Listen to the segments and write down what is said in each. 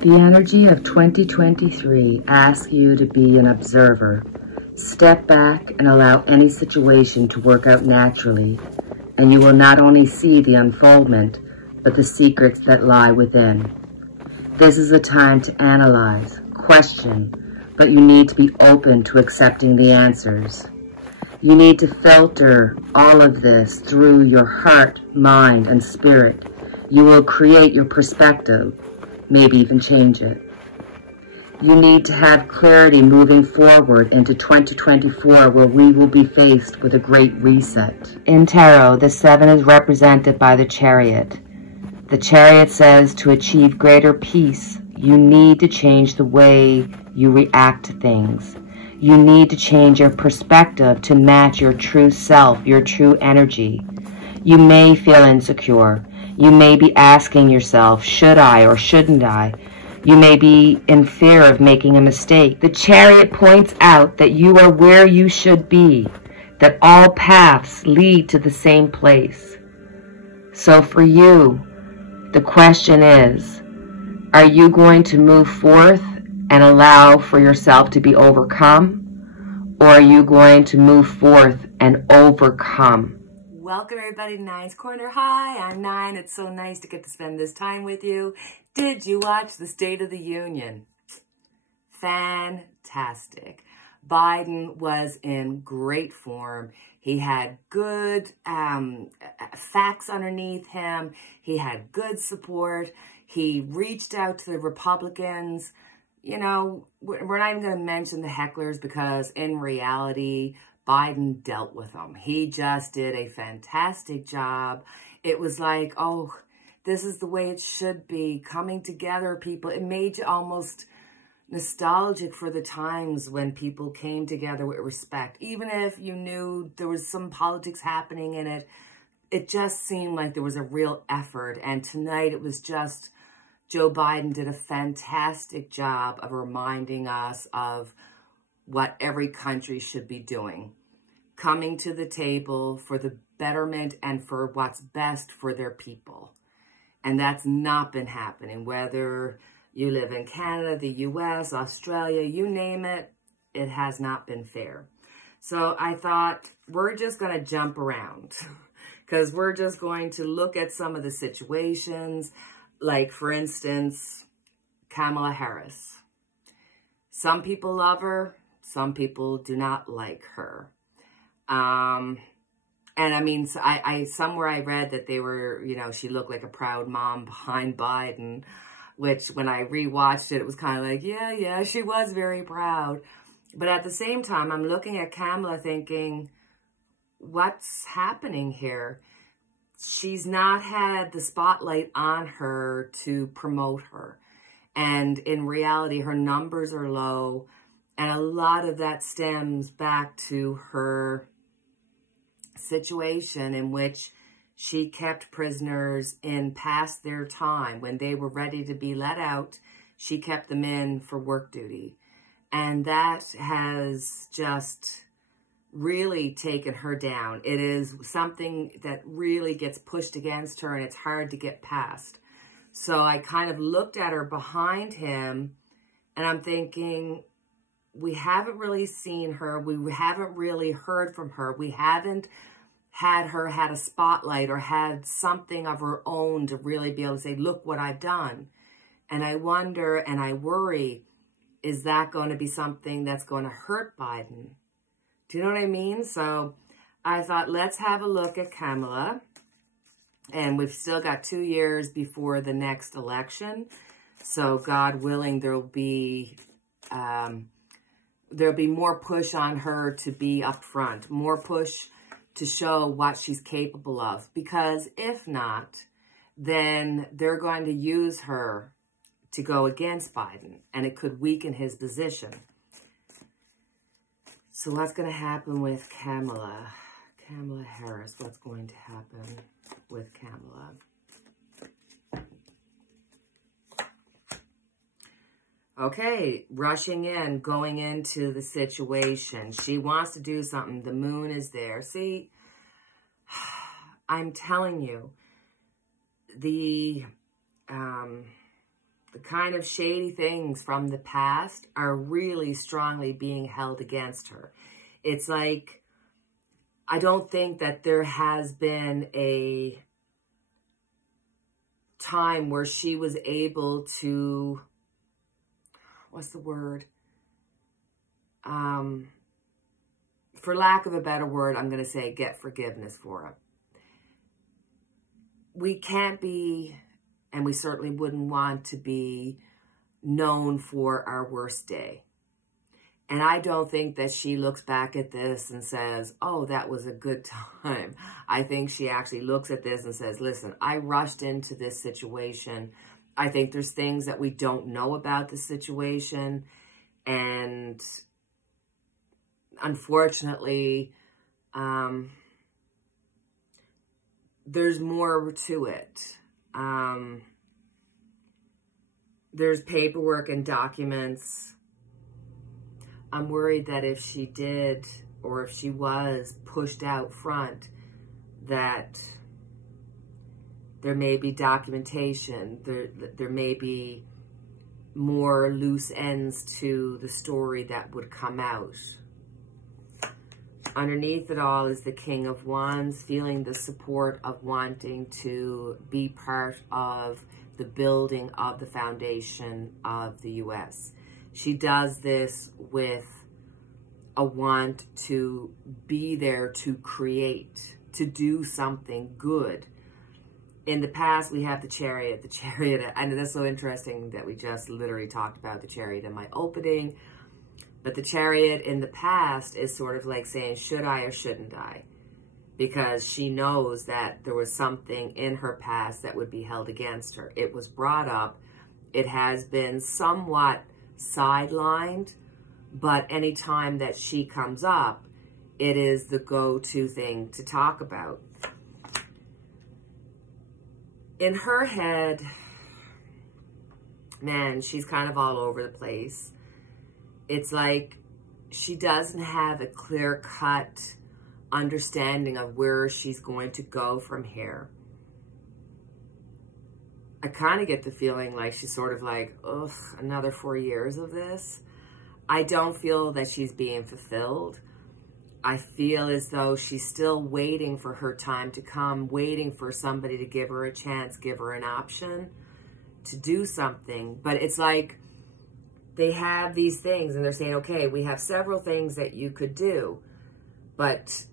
The energy of 2023 asks you to be an observer. Step back and allow any situation to work out naturally, and you will not only see the unfoldment, but the secrets that lie within. This is a time to analyze, question, but you need to be open to accepting the answers. You need to filter all of this through your heart, mind, and spirit. You will create your perspective, maybe even change it. You need to have clarity moving forward into 2024, where we will be faced with a great reset. In Tarot, the 7 is represented by the Chariot. The Chariot says to achieve greater peace, you need to change the way you react to things. You need to change your perspective to match your true self, your true energy. You may feel insecure. You may be asking yourself, should I or shouldn't I? You may be in fear of making a mistake. The Chariot points out that you are where you should be, that all paths lead to the same place. So for you, the question is, are you going to move forth and allow for yourself to be overcome? Or are you going to move forth and overcome? Welcome everybody to Nine's Corner. Hi, I'm Nine. It's so nice to get to spend this time with you. Did you watch the State of the Union? Fantastic. Biden was in great form. He had good facts underneath him. He had good support. He reached out to the Republicans. You know, we're not even going to mention the hecklers because in reality, Biden dealt with them. He just did a fantastic job. It was like, oh, this is the way it should be. Coming together, people. It made you almost nostalgic for the times when people came together with respect. Even if you knew there was some politics happening in it, it just seemed like there was a real effort. And tonight it was just, Joe Biden did a fantastic job of reminding us of what every country should be doing. Coming to the table for the betterment and for what's best for their people. And that's not been happening. Whether you live in Canada, the US, Australia, you name it, it has not been fair. So I thought we're just going to jump around because we're just going to look at some of the situations. Like, for instance, Kamala Harris. Some people love her. Some people do not like her. And I mean, so somewhere I read that they were, you know, she looked like a proud mom behind Biden, which when I rewatched it, it was kind of like, yeah, she was very proud. But at the same time, I'm looking at Kamala thinking, what's happening here? She's not had the spotlight on her to promote her. And in reality, her numbers are low. And a lot of that stems back to her situation in which she kept prisoners in past their time. When they were ready to be let out, she kept them in for work duty. And that has just really taken her down. It is something that really gets pushed against her and it's hard to get past. So I kind of looked at her behind him and I'm thinking, we haven't really seen her. We haven't really heard from her. We haven't had her had a spotlight or had something of her own to really be able to say, look what I've done. And I wonder and I worry, is that going to be something that's going to hurt Biden? Do you know what I mean? So I thought, let's have a look at Kamala. And we've still got 2 years before the next election. So God willing, there'll be more push on her to be up front, more push to show what she's capable of. Because if not, then they're going to use her to go against Biden, and it could weaken his position. So what's going to happen with Kamala? Kamala Harris, what's going to happen with Kamala? Okay, rushing in, going into the situation. She wants to do something. The moon is there. See, I'm telling you, the the kind of shady things from the past are really strongly being held against her. It's like, I don't think that there has been a time where she was able to, what's the word? For lack of a better word, I'm going to say get forgiveness for it. We can't be, and we certainly wouldn't want to be, known for our worst day. And I don't think that she looks back at this and says, oh, that was a good time. I think she actually looks at this and says, listen, I rushed into this situation. I think there's things that we don't know about the situation. And unfortunately, there's more to it. There's paperwork and documents. I'm worried that if she did, or if she was pushed out front, that there may be documentation, there may be more loose ends to the story that would come out. Underneath it all is the King of Wands, feeling the support of wanting to be part of the building of the foundation of the U.S. She does this with a want to be there to create, to do something good. In the past, we have the Chariot. The Chariot, and that's so interesting that we just literally talked about the Chariot in my opening. But the Chariot in the past is sort of like saying, should I or shouldn't I? Because she knows that there was something in her past that would be held against her. It was brought up. It has been somewhat sidelined, but anytime that she comes up, it is the go-to thing to talk about. In her head, man, she's kind of all over the place. It's like she doesn't have a clear-cut understanding of where she's going to go from here. I kind of get the feeling like she's sort of like, ugh, another 4 years of this. I don't feel that she's being fulfilled. I feel as though she's still waiting for her time to come, waiting for somebody to give her a chance, give her an option to do something. But it's like they have these things and they're saying, okay, we have several things that you could do, but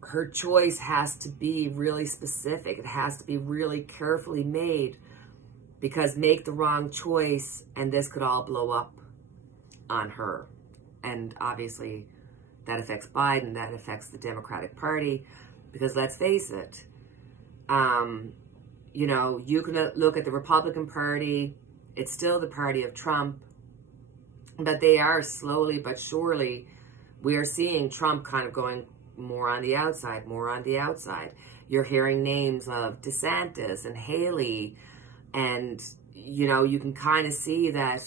her choice has to be really specific. It has to be really carefully made, because make the wrong choice and this could all blow up on her. And obviously that affects Biden, that affects the Democratic Party, because let's face it, you know, you can look at the Republican Party, it's still the party of Trump, but they are slowly but surely, we are seeing Trump kind of going more on the outside, more on the outside. You're hearing names of DeSantis and Haley, and, you know, you can kind of see that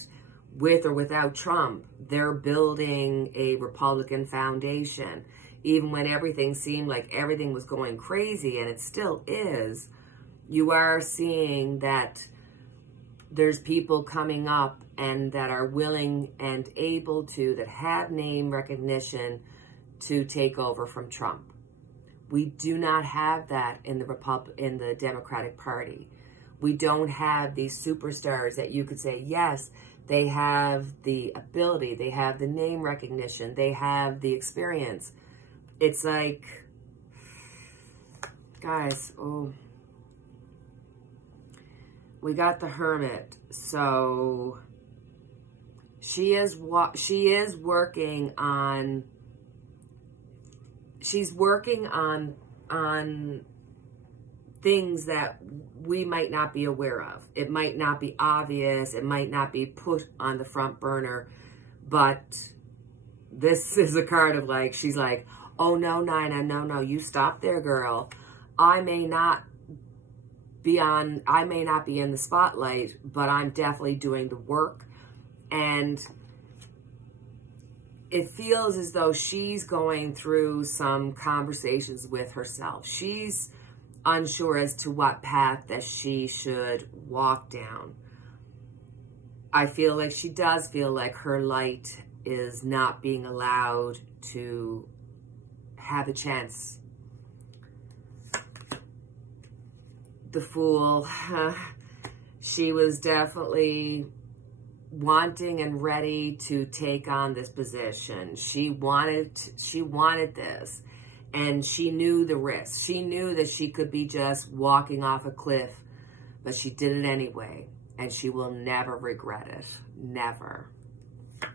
with or without Trump, they're building a Republican foundation. Even when everything seemed like everything was going crazy, and it still is, you are seeing that there's people coming up and that are willing and able to, that have name recognition to take over from Trump. We do not have that in the Democratic Party. We don't have these superstars that you could say, yes, they have the ability, they have the name recognition, they have the experience. It's like, guys, oh, we got the Hermit. So she is working on, she's working on things that we might not be aware of. It might not be obvious. It might not be put on the front burner. But this is a card of like, she's like, oh no, Nina, no, you stop there, girl. I may not be in the spotlight, but I'm definitely doing the work. And it feels as though she's going through some conversations with herself. She's unsure as to what path that she should walk down. I feel like she does feel like her light is not being allowed to have a chance. The Fool, she was definitely wanting and ready to take on this position. She wanted this, and she knew the risk. She knew that she could be just walking off a cliff, but she did it anyway, and she will never regret it. Never.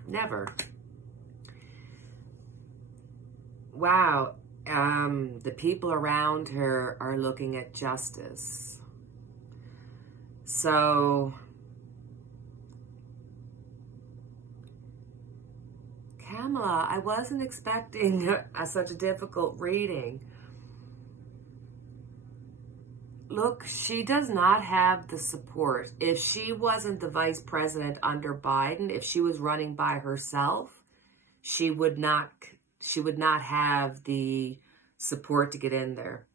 Never. Wow. The people around her are looking at justice. So, Kamala, I wasn't expecting such a difficult reading. Look, she does not have the support. If she wasn't the vice president under Biden, if she was running by herself, she would not have the support to get in there.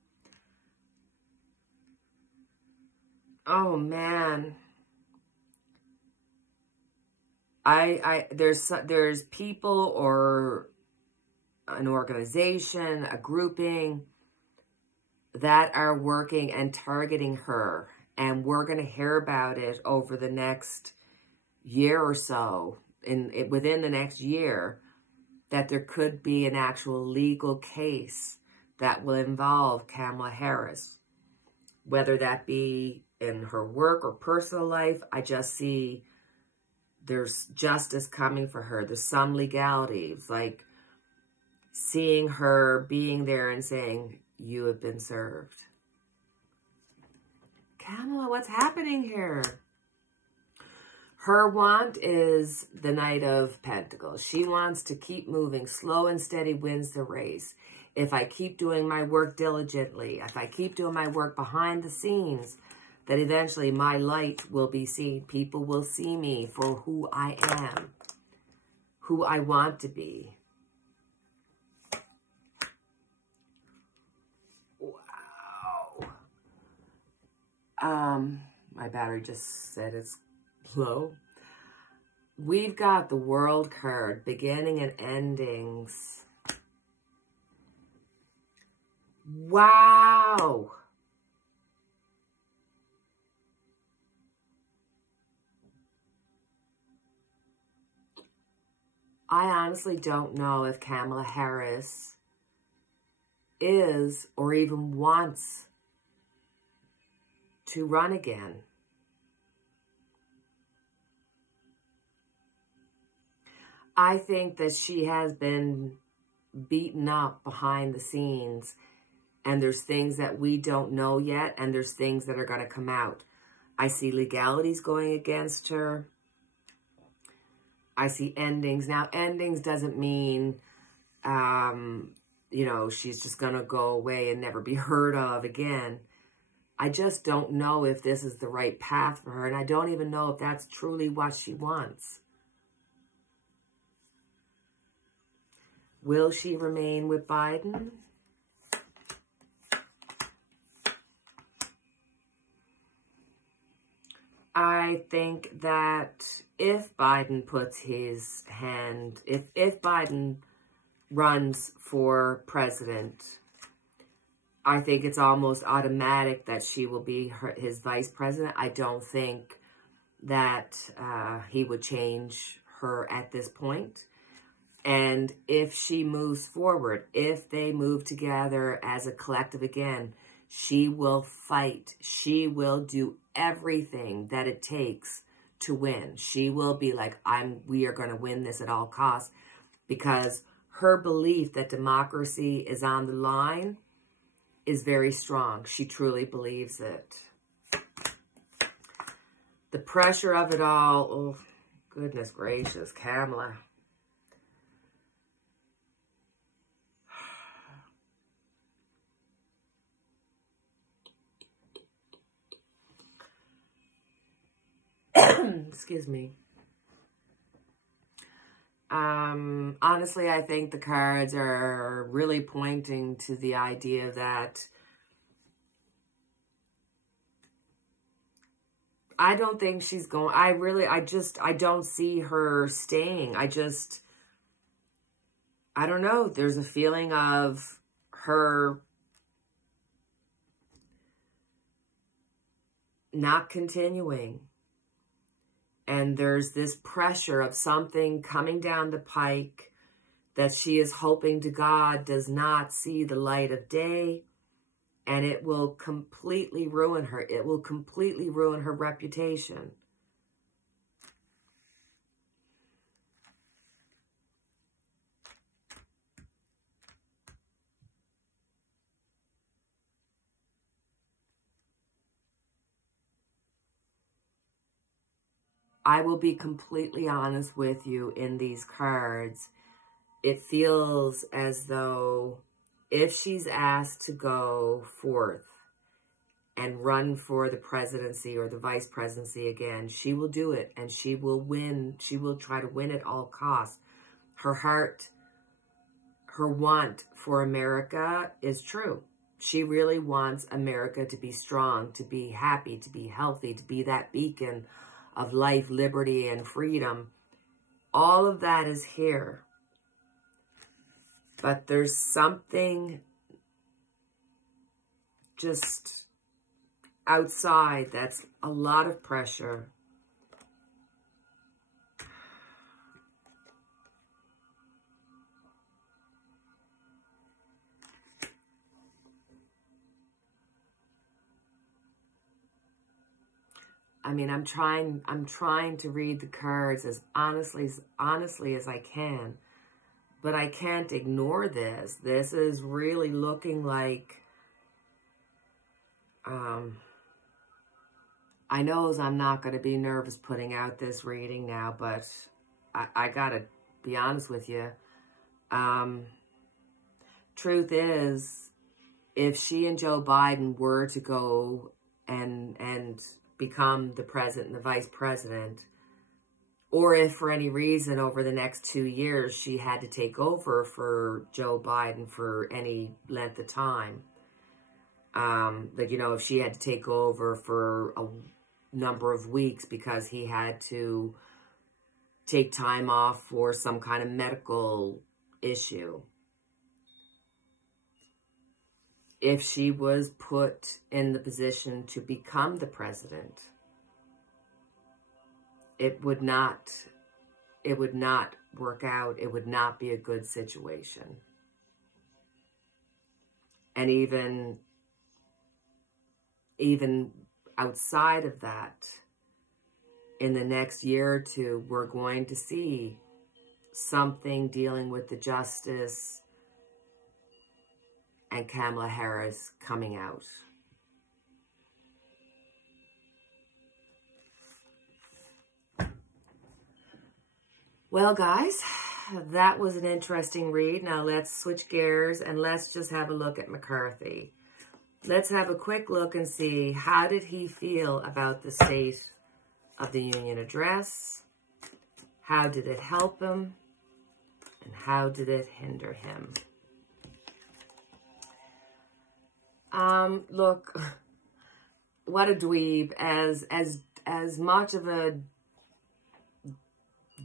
Oh man. There's people or an organization, a grouping that are working and targeting her, and we're going to hear about it over the next year or so, within the next year, that there could be an actual legal case that will involve Kamala Harris, whether that be in her work or personal life. I just see there's justice coming for her. There's some legality. It's like seeing her being there and saying, you have been served. Kamala, what's happening here? Her want is the Knight of Pentacles. She wants to keep moving. Slow and steady wins the race. If I keep doing my work diligently, if I keep doing my work behind the scenes, that eventually my light will be seen. People will see me for who I am, who I want to be. Wow. My battery just said it's low. We've got the World card, beginning and endings. Wow. I honestly don't know if Kamala Harris is or even wants to run again. I think that she has been beaten up behind the scenes, and there's things that we don't know yet, and there's things that are going to come out. I see legalities going against her. I see endings. Now, endings doesn't mean, you know, she's just going to go away and never be heard of again. I just don't know if this is the right path for her, and I don't even know if that's truly what she wants. Will she remain with Biden? I think that if Biden puts his hand, if Biden runs for president, I think it's almost automatic that she will be his vice president. I don't think that he would change her at this point. And if she moves forward, if they move together as a collective again, she will fight. She will do everything that it takes to win. She will be like, we are going to win this at all costs, because her belief that democracy is on the line is very strong. She truly believes it. The pressure of it all, oh, goodness gracious, Kamala. Excuse me. Honestly, I think the cards are really pointing to the idea that I don't think she's going, I don't see her staying. I don't know. There's a feeling of her not continuing. And there's this pressure of something coming down the pike that she is hoping to God does not see the light of day. And it will completely ruin her. It will completely ruin her reputation. I will be completely honest with you in these cards. It feels as though if she's asked to go forth and run for the presidency or the vice presidency again, she will do it and she will win. She will try to win at all costs. Her heart, her want for America is true. She really wants America to be strong, to be happy, to be healthy, to be that beacon of life, liberty, and freedom. All of that is here. But there's something just outside that's a lot of pressure. I mean, I'm trying to read the cards as honestly as I can. But I can't ignore this. This is really looking like, I know I'm not going to be nervous putting out this reading now, but I got to be honest with you. Truth is, if she and Joe Biden were to go and become the president and the vice president, or if for any reason over the next 2 years she had to take over for Joe Biden for any length of time, like, you know, if she had to take over for a number of weeks because he had to take time off for some kind of medical issue, if she was put in the position to become the president, it would not work out. It would not be a good situation. And even outside of that, in the next year or two, we're going to see something dealing with the justice and Kamala Harris coming out. Well, guys, that was an interesting read. Now let's switch gears and let's just have a look at McCarthy. Let's have a quick look and see, how did he feel about the State of the Union address? How did it help him? And how did it hinder him? Look, what a dweeb. As much of a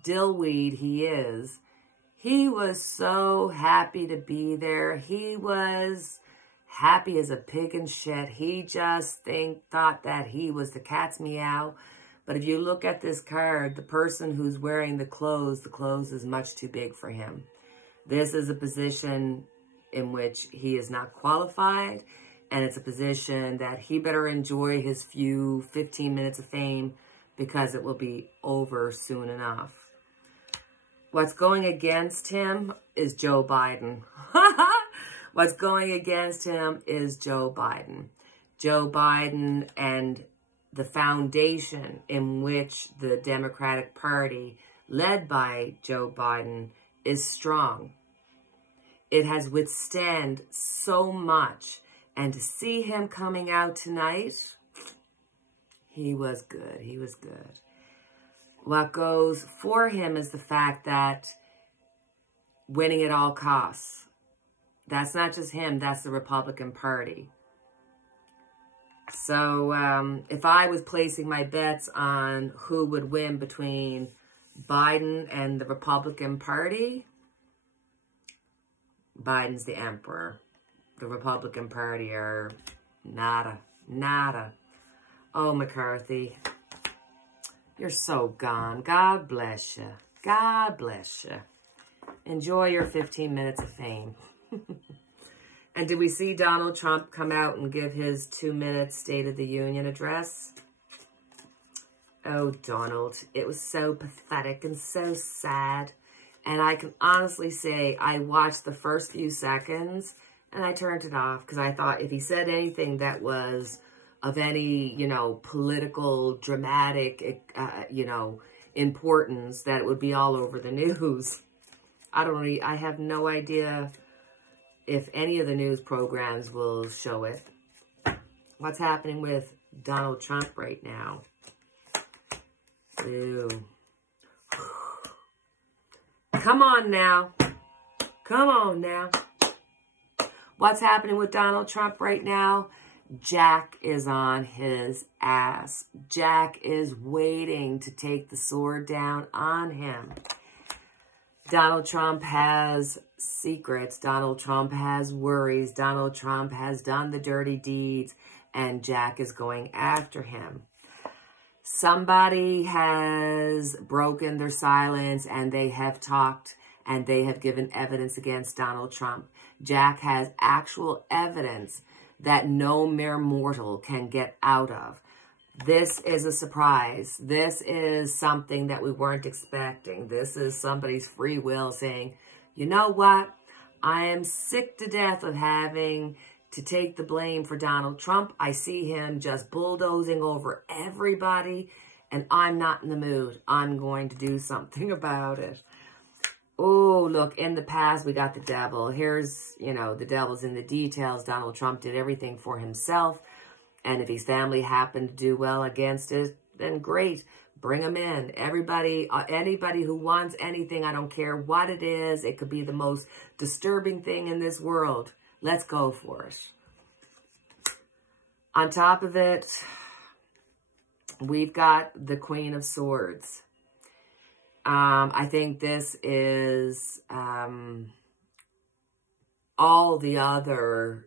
dillweed he was so happy to be there. He was happy as a pig in shit. He just thought that he was the cat's meow. But if you look at this card, the person who's wearing the clothes is much too big for him. This is a position in which he is not qualified, and it's a position that he better enjoy his few 15 minutes of fame, because it will be over soon enough. What's going against him is Joe Biden. What's going against him is Joe Biden. Joe Biden and the foundation in which the Democratic Party, led by Joe Biden, is strong. It has withstood so much. And to see him coming out tonight, he was good. He was good. What goes for him is the fact that winning at all costs. That's not just him. That's the Republican Party. So if I was placing my bets on who would win between Biden and the Republican Party, Biden's the emperor. The Republican Party are nada, nada. Oh, McCarthy, you're so gone. God bless you. God bless you. Enjoy your 15 minutes of fame. And did we see Donald Trump come out and give his 2-minute State of the Union address? Oh, Donald, it was so pathetic and so sad. And I can honestly say I watched the first few seconds and I turned it off because I thought if he said anything that was of any, you know, political, dramatic, you know, importance, that it would be all over the news. I have no idea if any of the news programs will show it. What's happening with Donald Trump right now? Ew. Come on now. Come on now. What's happening with Donald Trump right now? Jack is on his ass. Jack is waiting to take the sword down on him. Donald Trump has secrets. Donald Trump has worries. Donald Trump has done the dirty deeds, and Jack is going after him. Somebody has broken their silence, and they have talked, and they have given evidence against Donald Trump. Jack has actual evidence that no mere mortal can get out of. This is a surprise. This is something that we weren't expecting. This is somebody's free will saying, you know what? I am sick to death of having to take the blame for Donald Trump. I see him just bulldozing over everybody, and I'm not in the mood. I'm going to do something about it. Oh, look, in the past, we got the devil. Here's, you know, the devil's in the details. Donald Trump did everything for himself. And if his family happened to do well against it, then great. Bring them in. Everybody, anybody who wants anything, I don't care what it is. It could be the most disturbing thing in this world. Let's go for it. On top of it, we've got the Queen of Swords. I think this is all the other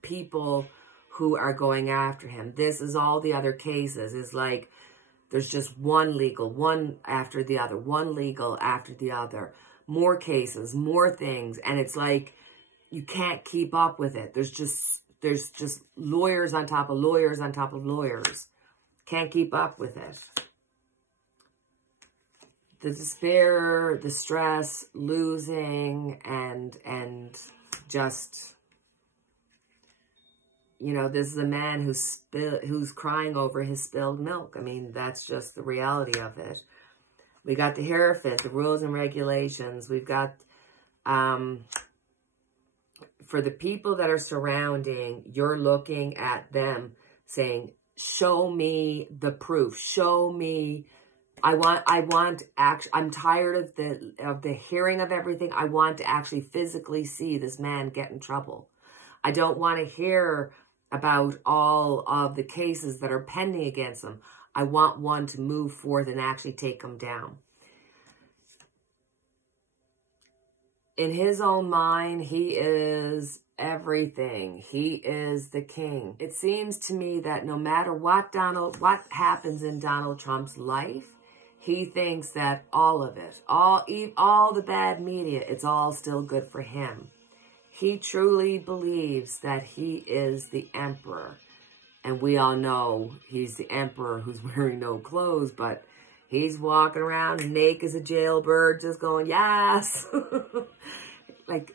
people who are going after him. This is all the other cases. It's like there's just one legal, one after the other, one legal after the other. More cases, more things. And it's like you can't keep up with it. There's just lawyers on top of lawyers on top of lawyers. Can't keep up with it. The despair, the stress, losing, and just, you know, this is a man who's crying over his spilled milk. I mean, that's just the reality of it. We got the Hierophant, the rules and regulations. We've got, for the people that are surrounding, you're looking at them saying, show me the proof. Show me. I'm tired of the hearing of everything. I want to actually physically see this man get in trouble. I don't want to hear about all of the cases that are pending against him. I want one to move forth and actually take him down. In his own mind, he is everything. He is the king. It seems to me that no matter what happens in Donald Trump's life, he thinks that all of it, all the bad media, it's all still good for him. He truly believes that he is the emperor. And we all know he's the emperor who's wearing no clothes, but he's walking around naked as a jailbird, just going, yes. Like,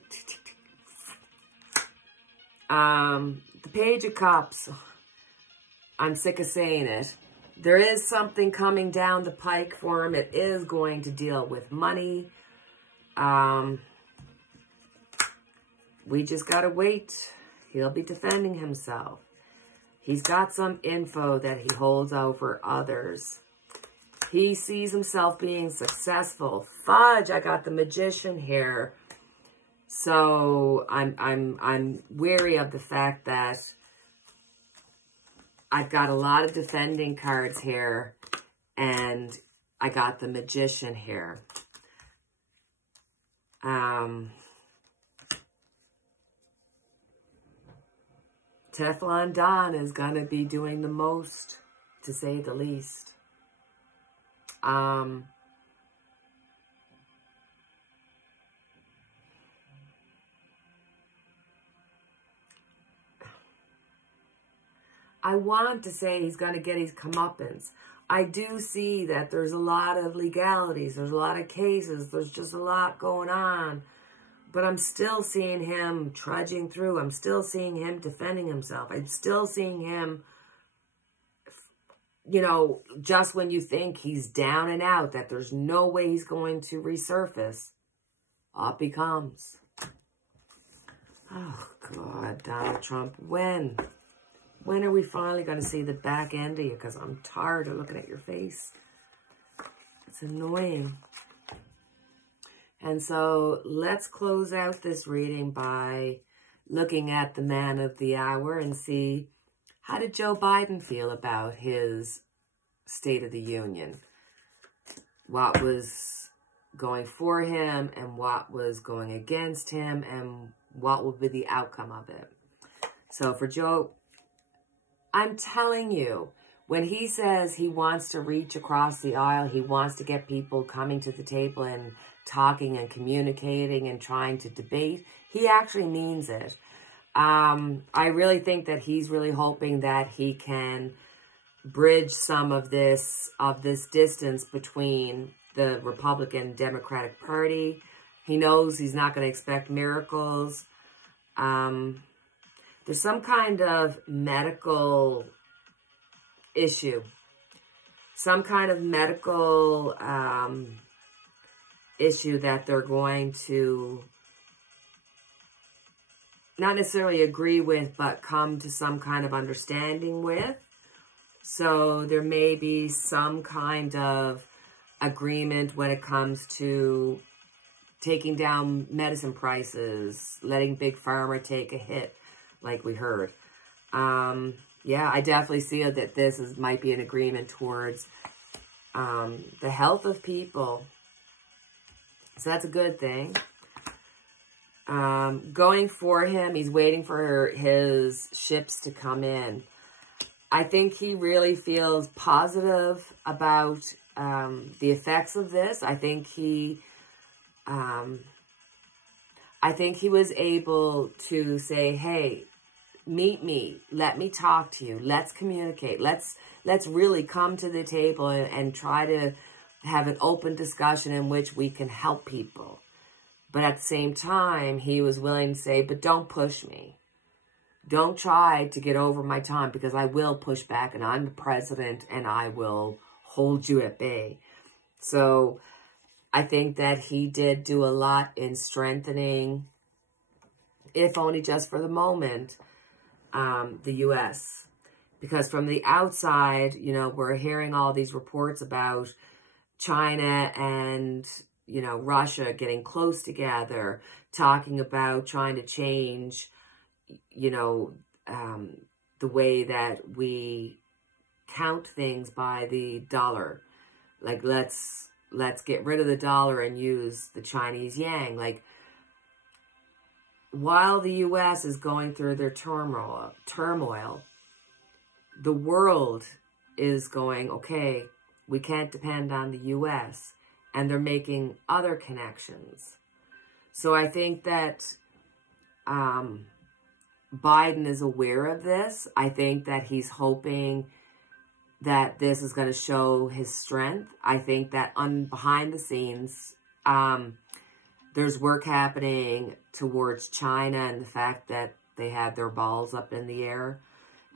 the Page of Cups. I'm sick of saying it. There is something coming down the pike for him. It is going to deal with money. We just got to wait. He'll be defending himself. He's got some info that he holds over others. He sees himself being successful. Fudge, I got the Magician here. So I'm wary of the fact that I've got a lot of defending cards here, and I got the Magician here. Teflon Don is going to be doing the most, to say the least. I want to say he's going to get his comeuppance. I do see that there's a lot of legalities. There's a lot of cases. There's just a lot going on. But I'm still seeing him trudging through. I'm still seeing him defending himself. I'm still seeing him, you know, just when you think he's down and out, that there's no way he's going to resurface, up he comes. Oh, God, Donald Trump, when? When are we finally going to see the back end of you? Because I'm tired of looking at your face. It's annoying. And so let's close out this reading by looking at the man of the hour and see, how did Joe Biden feel about his State of the Union? What was going for him and what was going against him, and what will be the outcome of it? So for Joe, I'm telling you, when he says he wants to reach across the aisle, he wants to get people coming to the table and talking and communicating and trying to debate, he actually means it. I really think that he's really hoping that he can bridge some of this distance between the Republican Democratic Party. He knows he's not going to expect miracles. There's some kind of medical issue, some kind of medical issue that they're going to not necessarily agree with, but come to some kind of understanding with. So there may be some kind of agreement when it comes to taking down medicine prices, letting Big Pharma take a hit, like we heard. Yeah, I definitely see that this might be an agreement towards the health of people. So that's a good thing. Going for him, he's waiting for his ships to come in. I think he really feels positive about the effects of this. I think he was able to say, hey, meet me, let me talk to you, let's communicate, let's really come to the table and try to have an open discussion in which we can help people. But at the same time, he was willing to say, but don't push me. Don't try to get over my time, because I will push back, and I'm the president, and I will hold you at bay. So I think that he did do a lot in strengthening, if only just for the moment, the U.S. Because from the outside, you know, we're hearing all these reports about China and, you know, Russia getting close together, talking about trying to change, you know, the way that we count things by the dollar. Like, let's get rid of the dollar and use the Chinese yuan. Like, while the U.S. is going through their turmoil, the world is going, okay, we can't depend on the U.S., and they're making other connections. So I think that Biden is aware of this. I think that he's hoping that this is going to show his strength. I think that behind the scenes, there's work happening towards China and the fact that they had their balls up in the air.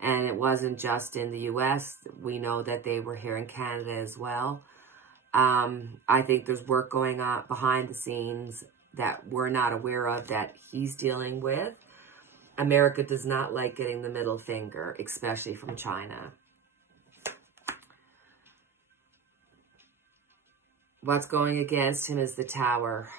And it wasn't just in the U.S. We know that they were here in Canada as well. I think there's work going on behind the scenes that we're not aware of that he's dealing with. America does not like getting the middle finger, especially from China. What's going against him is the Tower.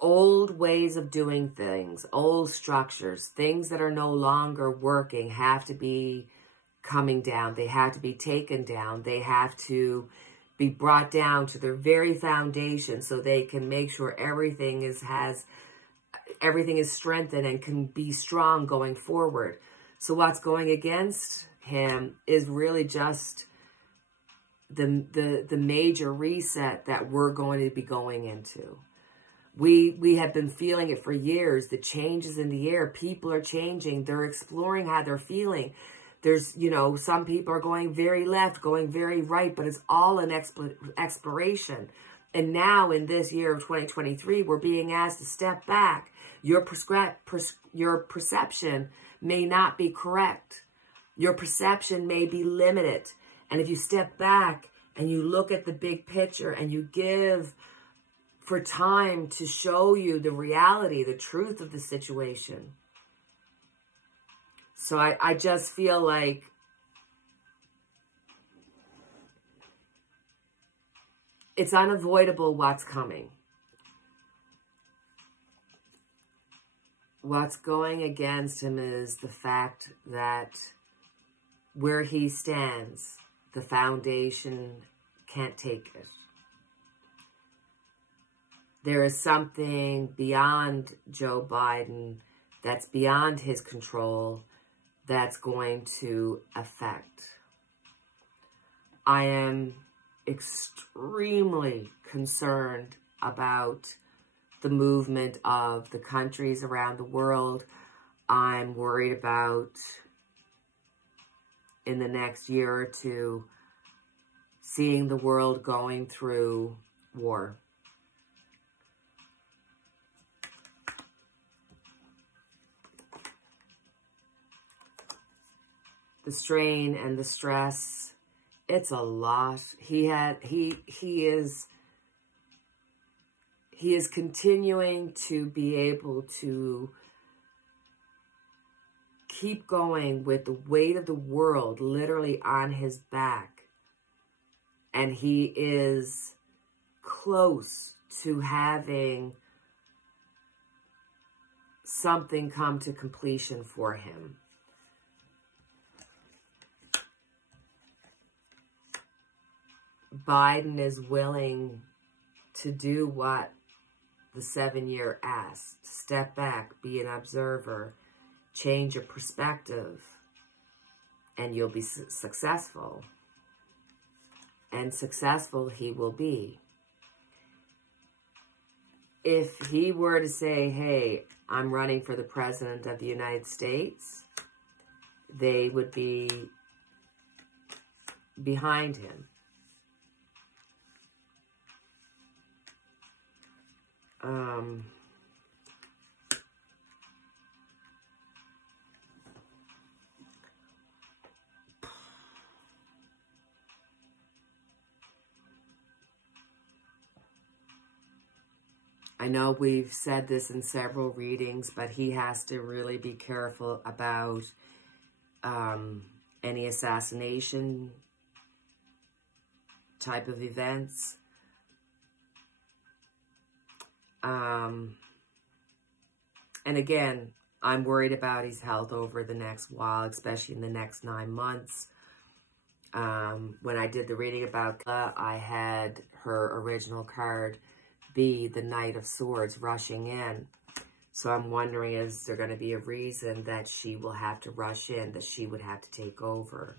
Old ways of doing things, old structures, things that are no longer working have to be coming down. They have to be taken down. They have to be brought down to their very foundation so they can make sure everything is strengthened and can be strong going forward. So what's going against him is really just the major reset that we're going to be going into. We have been feeling it for years. The changes in the air. People are changing. They're exploring how they're feeling. There's, you know, some people are going very left, going very right, but it's all an exploration. And now in this year of 2023, we're being asked to step back. Your perception may not be correct. Your perception may be limited. And if you step back and you look at the big picture and you give for time to show you the reality, the truth of the situation. So I just feel like it's unavoidable what's coming. What's going against him is the fact that where he stands, the foundation can't take it. There is something beyond Joe Biden that's beyond his control that's going to affect. I am extremely concerned about the movement of the countries around the world. I'm worried about, in the next year or two, seeing the world going through war. The strain and the stress, it's a lot. He is continuing to be able to keep going with the weight of the world literally on his back. And he is close to having something come to completion for him. Biden is willing to do what the 7-year asked. Step back, be an observer, change your perspective, and you'll be successful. And successful he will be. If he were to say, hey, I'm running for the President of the United States, they would be behind him. I know we've said this in several readings, but he has to really be careful about any assassination type of events. And again, I'm worried about his health over the next while, especially in the next 9 months. When I did the reading about I had her original card be the Knight of Swords rushing in. So I'm wondering, is there going to be a reason that she will have to rush in, that she would have to take over?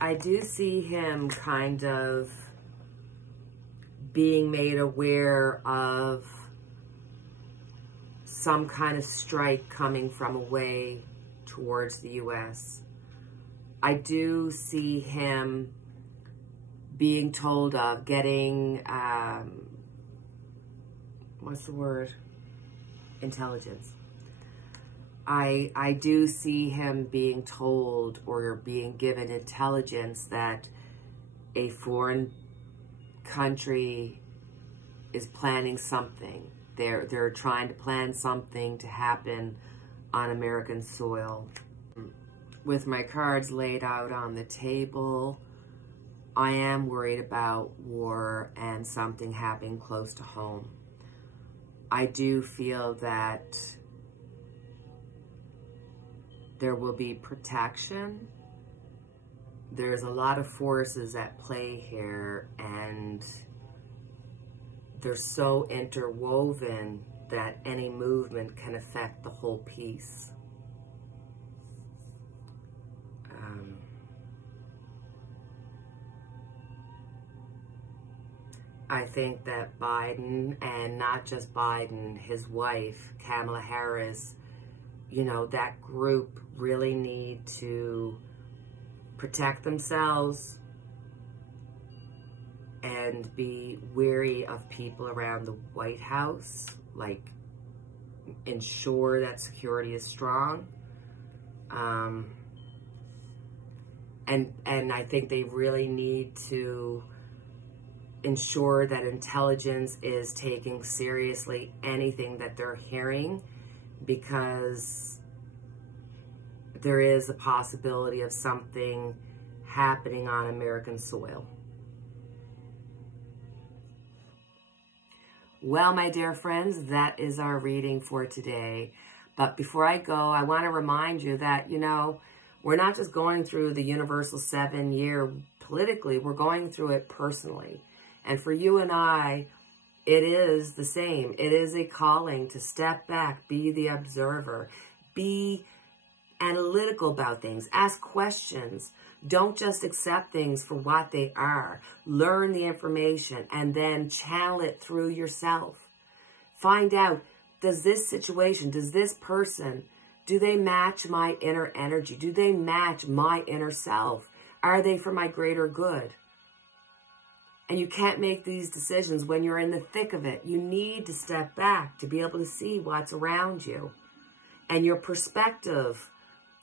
I do see him kind of being made aware of some kind of strike coming from away towards the U.S. I do see him being told of, getting, what's the word? Intelligence. I do see him being told or being given intelligence that a foreign country is planning something. They're trying to plan something to happen on American soil. With my cards laid out on the table, I am worried about war and something happening close to home. I do feel that there will be protection. There's a lot of forces at play here, and they're so interwoven that any movement can affect the whole piece. I think that Biden, and not just Biden, his wife, Kamala Harris, you know, that group really need to protect themselves and be wary of people around the White House, like ensure that security is strong. And I think they really need to ensure that intelligence is taking seriously anything that they're hearing, because there is a possibility of something happening on American soil. Well, my dear friends, that is our reading for today. But before I go, I want to remind you that, you know, we're not just going through the universal 7-year politically, we're going through it personally. And for you and I, it is the same. It is a calling to step back, be the observer, be analytical about things, ask questions. Don't just accept things for what they are. Learn the information and then channel it through yourself. Find out, does this situation, does this person, do they match my inner energy? Do they match my inner self? Are they for my greater good? And you can't make these decisions when you're in the thick of it. You need to step back to be able to see what's around you. And your perspective,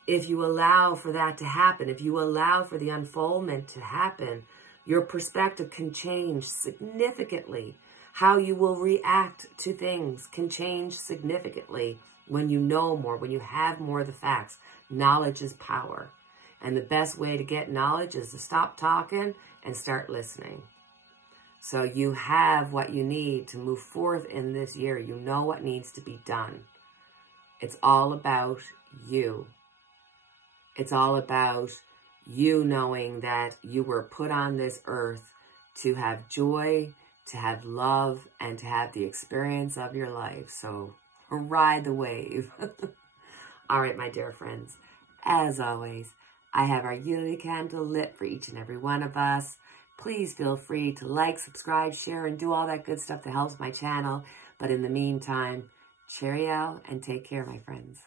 if you allow for that to happen, if you allow for the unfoldment to happen, your perspective can change significantly. How you will react to things can change significantly when you know more, when you have more of the facts. Knowledge is power. And the best way to get knowledge is to stop talking and start listening. So you have what you need to move forth in this year. You know what needs to be done. It's all about you. It's all about you knowing that you were put on this earth to have joy, to have love, and to have the experience of your life. So ride the wave. All right, my dear friends. As always, I have our unity candle lit for each and every one of us. Please feel free to like, subscribe, share, and do all that good stuff that helps my channel. But in the meantime, cheerio and take care, my friends.